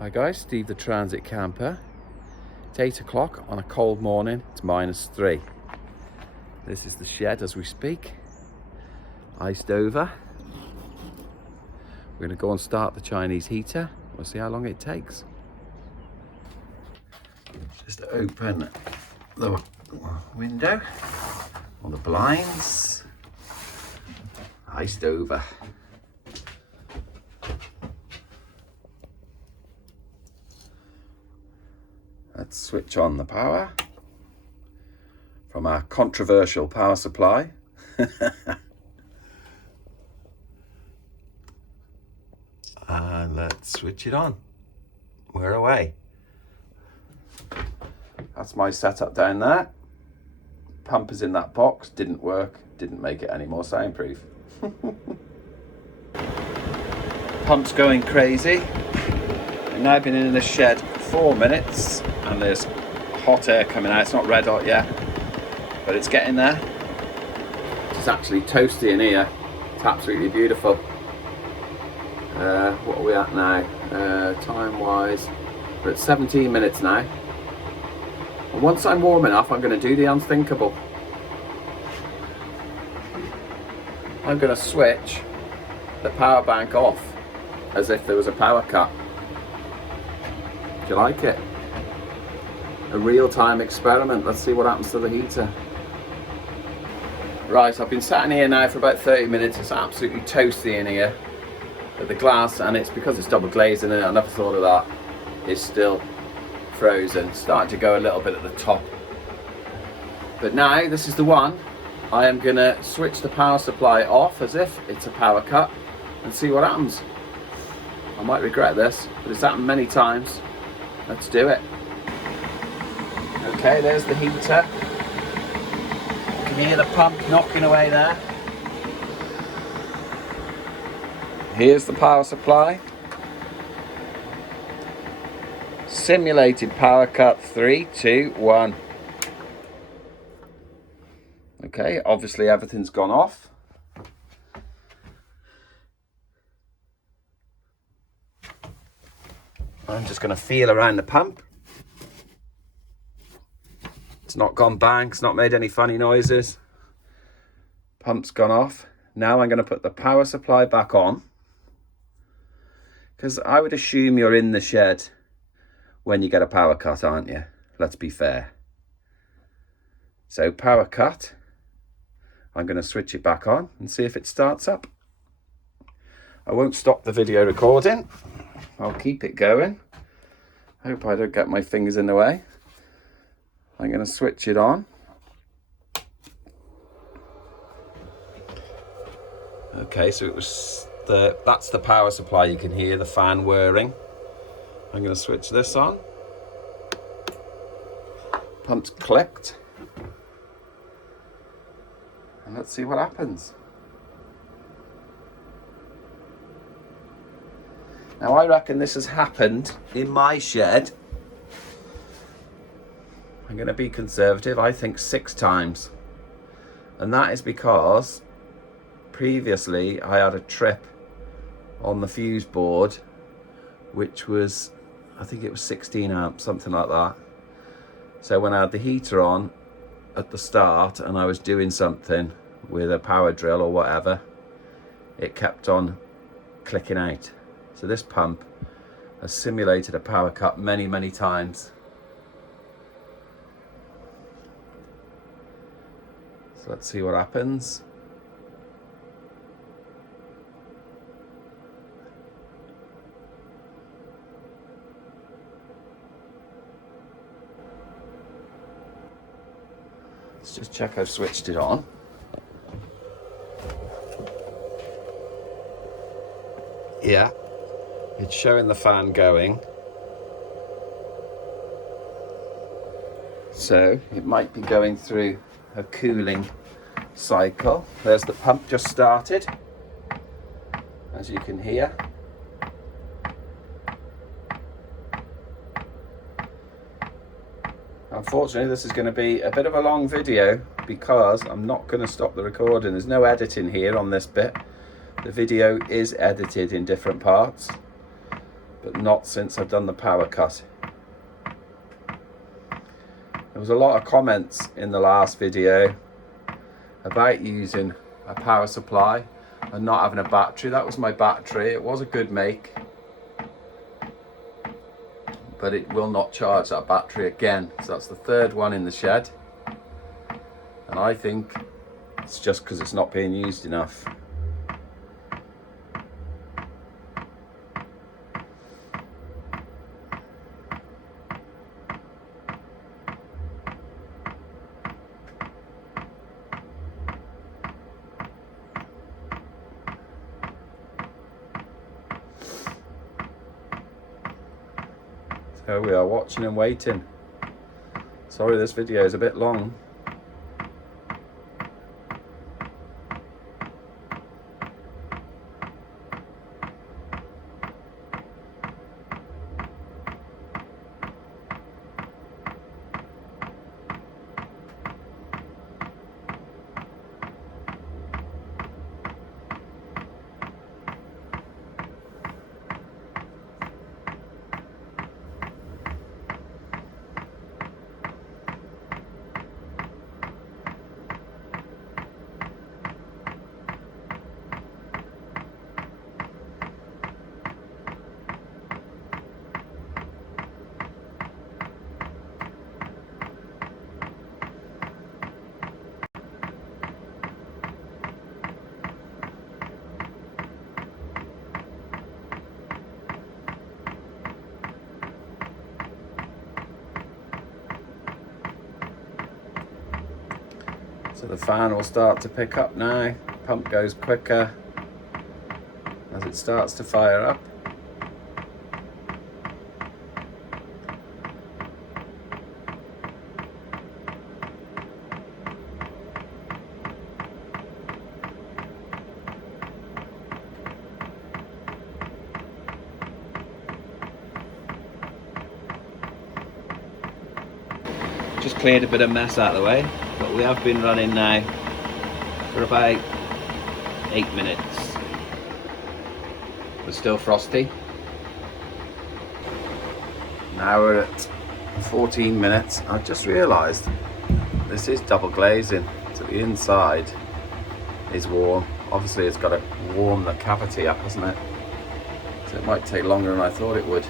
Hi guys, Steve the Transit Camper. It's 8 o'clock on a cold morning, it's -3. This is the shed as we speak, iced over. We're going to go and start the Chinese heater. We'll see how long it takes. Just open the window, all the blinds, iced over. Let's switch on the power from our controversial power supply. And let's switch it on. We're away. That's my setup down there. Pump is in that box, didn't work, didn't make it any more soundproof. Pump's going crazy. I've now been in the shed 4 minutes and there's hot air coming out. It's not red hot yet, but it's getting there. It's actually toasty in here. It's absolutely beautiful. What are we at now? Time wise, we're at 17 minutes now. And once I'm warm enough, I'm going to do the unthinkable. I'm going to switch the power bank off as if there was a power cut. Do you like it? A real-time experiment. Let's see what happens to the heater. Right, I've been sat in here now for about 30 minutes. It's absolutely toasty in here. But the glass, and it's because it's double glazed in it, I never thought of that, is still frozen. Starting to go a little bit at the top. But now, this is the one. I am going to switch the power supply off as if it's a power cut and see what happens. I might regret this, but it's happened many times. Let's do it. Okay, there's the heater. You can hear the pump knocking away there. Here's the power supply. Simulated power cut, 3, 2, 1. Okay, obviously everything's gone off. I'm just going to feel around the pump. It's not gone bang, it's not made any funny noises. Pump's gone off. Now I'm going to put the power supply back on, because I would assume you're in the shed when you get a power cut, aren't you? Let's be fair. So power cut. I'm going to switch it back on and see if it starts up. I won't stop the video recording. I'll keep it going. Hope I don't get my fingers in the way. I'm going to switch it on. Okay, so it was that's the power supply. You can hear the fan whirring. I'm going to switch this on. Pump's clicked. And let's see what happens. Now I reckon this has happened in my shed. I'm going to be conservative. I think 6 times. And that is because previously I had a trip on the fuse board, which was, I think it was 16 amps, something like that. So when I had the heater on at the start and I was doing something with a power drill or whatever, it kept on clicking out. So this pump has simulated a power cut many, many times. So let's see what happens. Let's just check I've switched it on. Yeah, it's showing the fan going. So it might be going through a cooling cycle. There's the pump just started, as you can hear. Unfortunately, this is going to be a bit of a long video because I'm not going to stop the recording. There's no editing here on this bit. The video is edited in different parts. but not since I've done the power cut. There was a lot of comments in the last video about using a power supply and not having a battery. That was my battery. It was a good make, but it will not charge that battery again. So that's the third one in the shed, and I think it's just because it's not being used enough. So we are watching and waiting. Sorry this video is a bit long. So the fan will start to pick up now. Pump goes quicker as it starts to fire up. Just cleared a bit of mess out of the way, but we have been running now for about 8 minutes. We're still frosty. Now we're at 14 minutes. I've just realised this is double glazing, so the inside is warm. Obviously it's got to warm the cavity up, hasn't it? So it might take longer than I thought it would.